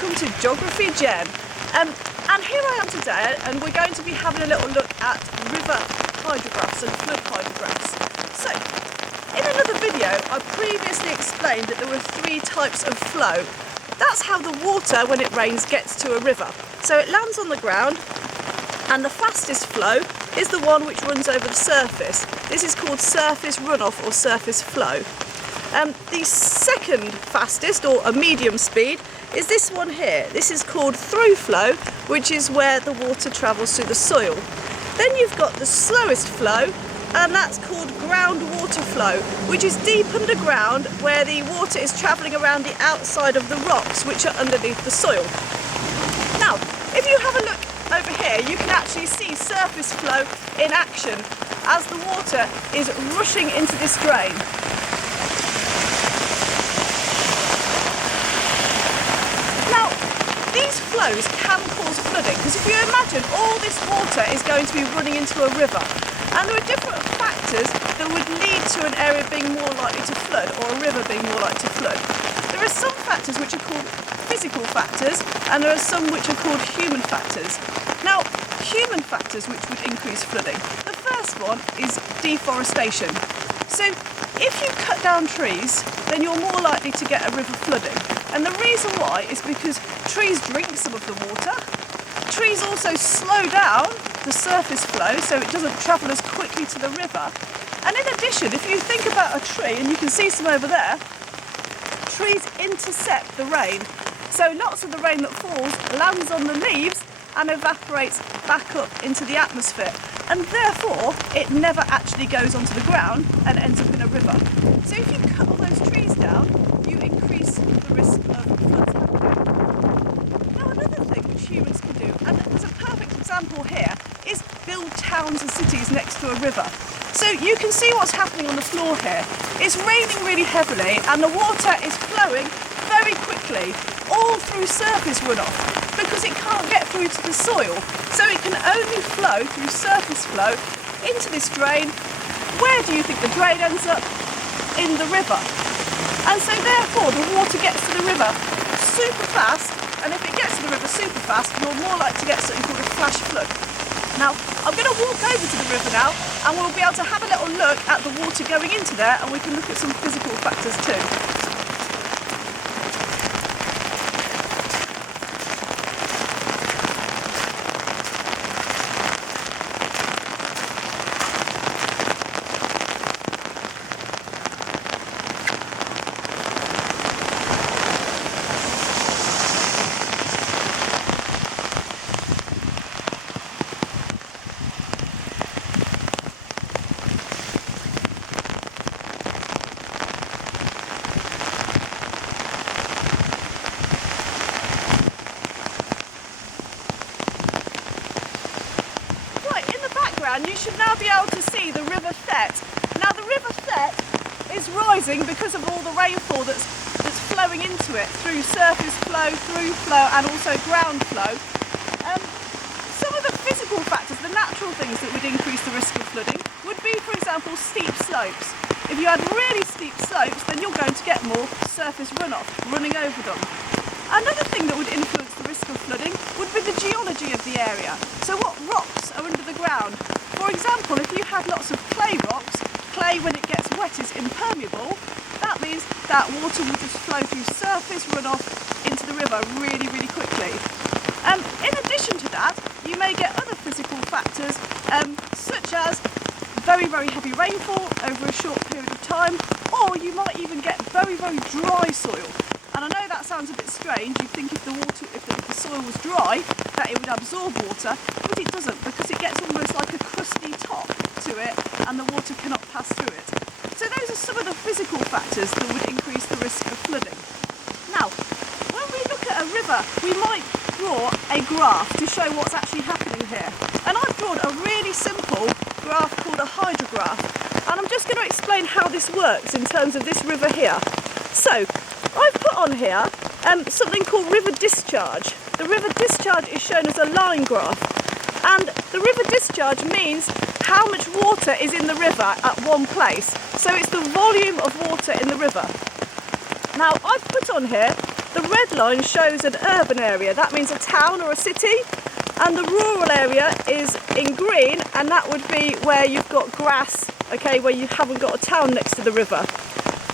welcome to Geography Jen. And here I am today, and we're going to be having a little look at river hydrographs and flood hydrographs. So, in another video, I previously explained that there were three types of flow. That's how the water, when it rains, gets to a river. So it lands on the ground, and the fastest flow is the one which runs over the surface. This is called surface runoff or surface flow. The second fastest, or a medium speed, is this one here. This is called through flow, which is where the water travels through the soil. Then you've got the slowest flow, and that's called groundwater flow, which is deep underground, where the water is travelling around the outside of the rocks which are underneath the soil. Now, if you have a look over here, you can actually see surface flow in action as the water is rushing into this drain. Now, these flows can cause flooding, because if you imagine all this water is going to be running into a river, and there are different factors that would lead to an area being more likely to flood, or a river being more likely to flood. There are some factors which are called physical factors, and there are some which are called human factors. Now, human factors which would increase flooding. The first one is deforestation. So, if you cut down trees, then you're more likely to get a river flooding. And the reason why is because trees drink some of the water. Trees also slow down the surface flow so it doesn't travel as quickly to the river. And in addition, if you think about a tree, and you can see some over there, trees intercept the rain. So lots of the rain that falls lands on the leaves and evaporates back up into the atmosphere. And therefore, it never actually goes onto the ground and ends up in a river. So if you cut all those trees down, you increase the risk of floods happening. Now, another thing which humans can do, and there's a perfect example here, is build towns and cities next to a river. So you can see what's happening on the floor here. It's raining really heavily and the water is flowing very quickly, all through surface runoff, because it can't get through to the soil. So it can only flow through surface flow into this drain. Where do you think the drain ends up? In the river. And so therefore the water gets to the river super fast, and if it gets to the river super fast, you're more likely to get something called a flash flood. Now, I'm going to walk over to the river now, and we'll be able to have a little look at the water going into there, and we can look at some physical factors too. You should now be able to see the River Thet. Now the River Thet is rising because of all the rainfall that's flowing into it through surface flow, through flow and also ground flow. Some of the physical factors, the natural things that would increase the risk of flooding would be, for example, steep slopes. If you had really steep slopes, then you're going to get more surface runoff running over them. Another thing that would influence the risk of flooding would be the geology of the area. So what rocks are under the ground? For example, if you had lots of clay rocks, clay when it gets wet is impermeable, that means that water will just flow through surface runoff into the river really, really quickly. In addition to that, you may get other physical factors, such as very, very heavy rainfall over a short period of time, or you might even get very, very dry soil. And I know that sounds a bit strange. You'd think if the soil was dry, that it would absorb water, but it doesn't, because it gets almost like a crusty top to it, and the water cannot pass through it. So those are some of the physical factors that would increase the risk of flooding. Now, when we look at a river, we might draw a graph to show what's actually happening here. And I've drawn a really simple graph called a hydrograph. And I'm just going to explain how this works in terms of this river here. So, I've put on here something called river discharge. The river discharge is shown as a line graph, and the river discharge means how much water is in the river at one place. So it's the volume of water in the river. Now I've put on here the The red line shows an urban area, that means a town or a city, and the rural area is in green, and that would be where you've got grass, okay, where you haven't got a town next to the river.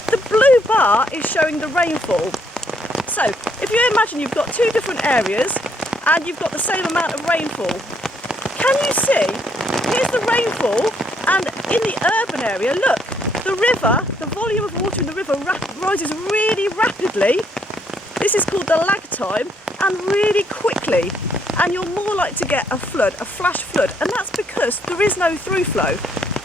The blue bar is showing the rainfall. So if you imagine you've got two different areas and you've got the same amount of rainfall, can you see, here's the rainfall, and in the urban area, look, the river, the volume of water in the river rises really rapidly. This is called the lag time, and really quickly, and you're more likely to get a flood, a flash flood, and that's because there is no through flow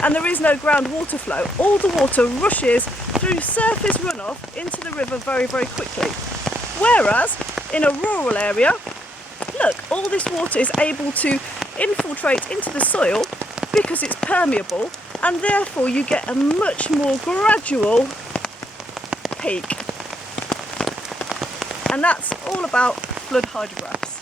and there is no groundwater flow. All the water rushes through surface runoff into the river very, very quickly. Whereas in a rural area, look, all this water is able to infiltrate into the soil because it's permeable, and therefore you get a much more gradual peak. And that's all about flood hydrographs.